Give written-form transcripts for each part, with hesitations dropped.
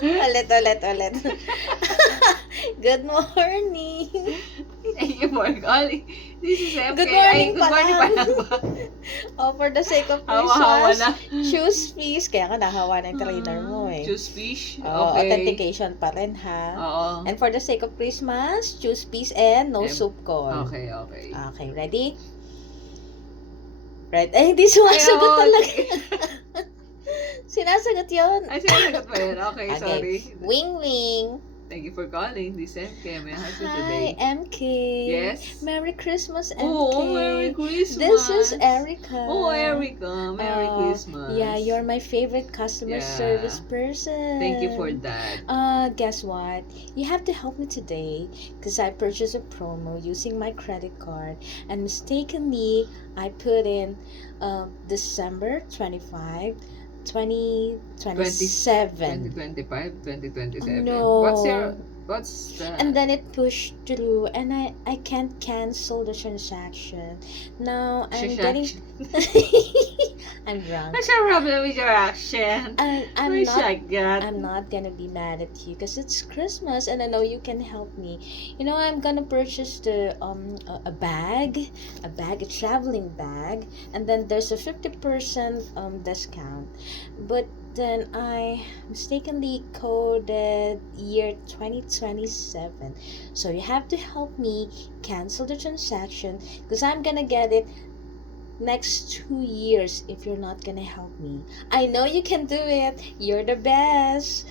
Ulit. Good morning. Thank you for calling. This is MK. Good morning Good morning pa pa lang. lang ba? Oh, for the sake of Hawa-hawa Christmas, na. choose peace. Kaya ka nahawa ng trainer mo eh. Choose fish? Oh, Okay. authentication pa rin ha. Oo. And for the sake of Christmas, choose peace and no Em- soup call. Okay. Okay, ready? Right. Ay, hindi sumasagot Ayun. talaga. Sinasagot yun. Ay, sinasagot pa yun. Okay, sorry. Wing. Thank you for calling. This is MK. May I help you Hi, today? MK. Yes? Merry Christmas, MK. Oh, Merry Christmas. This is Erica. Oh, Erica. Merry Christmas. Yeah, you're my favorite customer Yeah. service person. Thank you for that. Guess what? You have to help me today because I purchased a promo using my credit card and mistakenly I put in December 25, 2027. 2025, 2027. No. What's the... And then it pushed through and I can't cancel the transaction. Now I'm getting I'm drunk. What's your problem with your action? I'm not gonna be mad at you because it's Christmas and I know you can help me. You know, I'm gonna purchase a traveling bag, and then there's a 50% discount. But then I mistakenly coded year 2027. So you have to help me cancel the transaction because I'm gonna get it next 2 years if you're not gonna help me. I know you can do it. You're the best.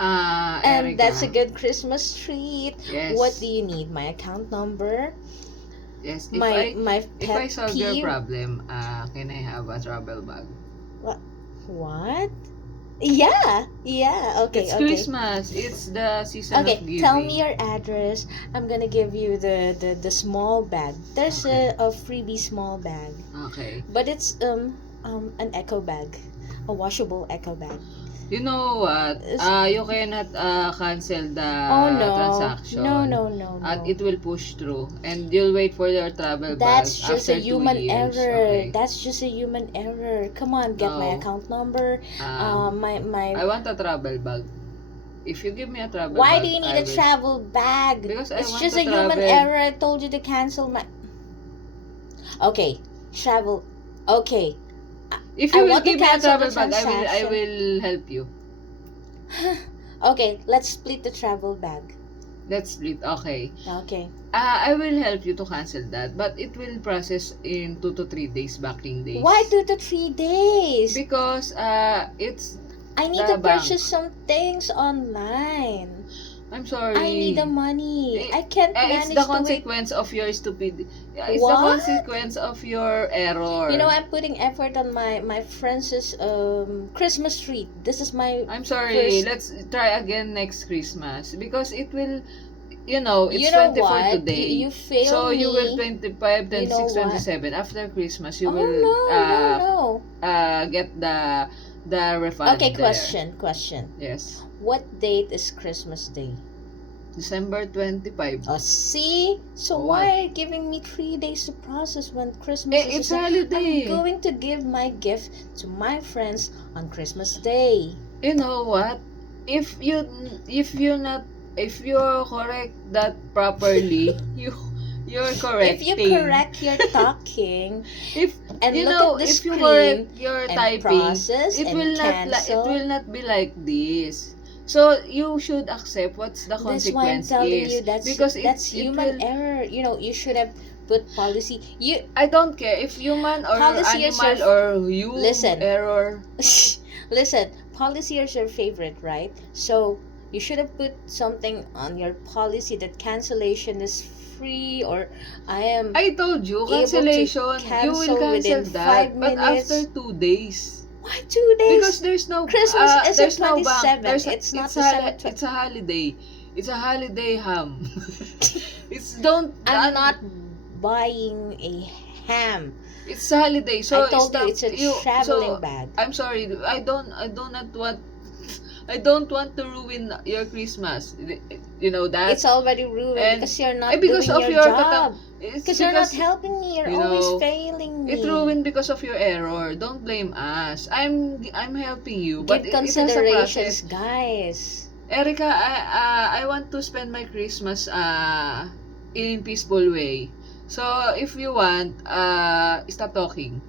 And Erica. that's a good Christmas treat. Yes. What do you need? My account number? Yes. My If I pet solve your peeve? problem, can I have a travel bag? What? Yeah. Okay. It's Christmas. It's the season Okay, of giving. tell me your address. I'm gonna give you the small bag. There's Okay. a freebie small bag, Okay. but it's an eco bag, a washable eco bag. You know what? You cannot cancel the Oh no, transaction. no. At it will push through, and you'll wait for your travel That's bag just after a human 2 years. error. Okay. That's just a human error. Come on, get my No. account number. My I want a travel bag. If you give me a travel Why bag, do you need I a will- travel bag? Because I It's want just to a human travel. error. I told you to cancel my. Okay, travel. Okay. If I you will want to give me a cancel travel the bag, I transaction. will help you. Okay, let's split the travel bag. Let's split. Okay. Okay. I will help you to cancel that, but it will process in 2 to 3 days, backing days. Why 2 to 3 days? Because it's. I need to the bank. purchase some things online. I'm sorry. I need the money. Eh, I can't It's manage the to wait. consequence of your stupid. It's What? the consequence of your error. You know, I'm putting effort on my friend's Christmas treat. This is my I'm sorry. first- Let's try again next Christmas because it will. You know, it's You know 24 what? today. You failed So me. you will 25, You know 26, what? 27. After Christmas, you Oh will no. get the refund. Okay, there. question. Yes. What date is Christmas Day? December 25. Oh, see? So Oh, why what? are you giving me 3 days to process when Christmas is? It's holiday. I'm going to give my gift to my friends on Christmas Day. You know what? If you're correct that properly, you're correct. If you correct your talking if and you look know, at the if you screen correct your and typing, process it and will cancel. not be like this. So you should accept what's the That's why I'm consequence telling is you because that's it human will, error. You know, you should have put policy. You I don't care if human or Policy is animal your- or you Listen. error. listen. Policy is your favorite, right? So you should have put something on your policy that cancellation is free, or I told you able to cancellation. You cancel will cancel within that, 5 but minutes. after 2 days. Why 2 days? Because there's no Christmas is there's on no bank. 27. It's not December 20. It's a holiday. It's a holiday ham. It's don't. I'm not buying a ham. It's a holiday. So I told you stop- it's a traveling so, bag. I'm sorry. I don't want to ruin your Christmas. You know that? It's already ruined And- because you're not because doing of your your job. It's Because you're not helping me. You're you always know, failing me. it ruined because of your error. Don't blame us. I'm helping you, but Give it has a considerations, process. guys. Erica, I want to spend my Christmas in peaceful way. So if you want, stop talking.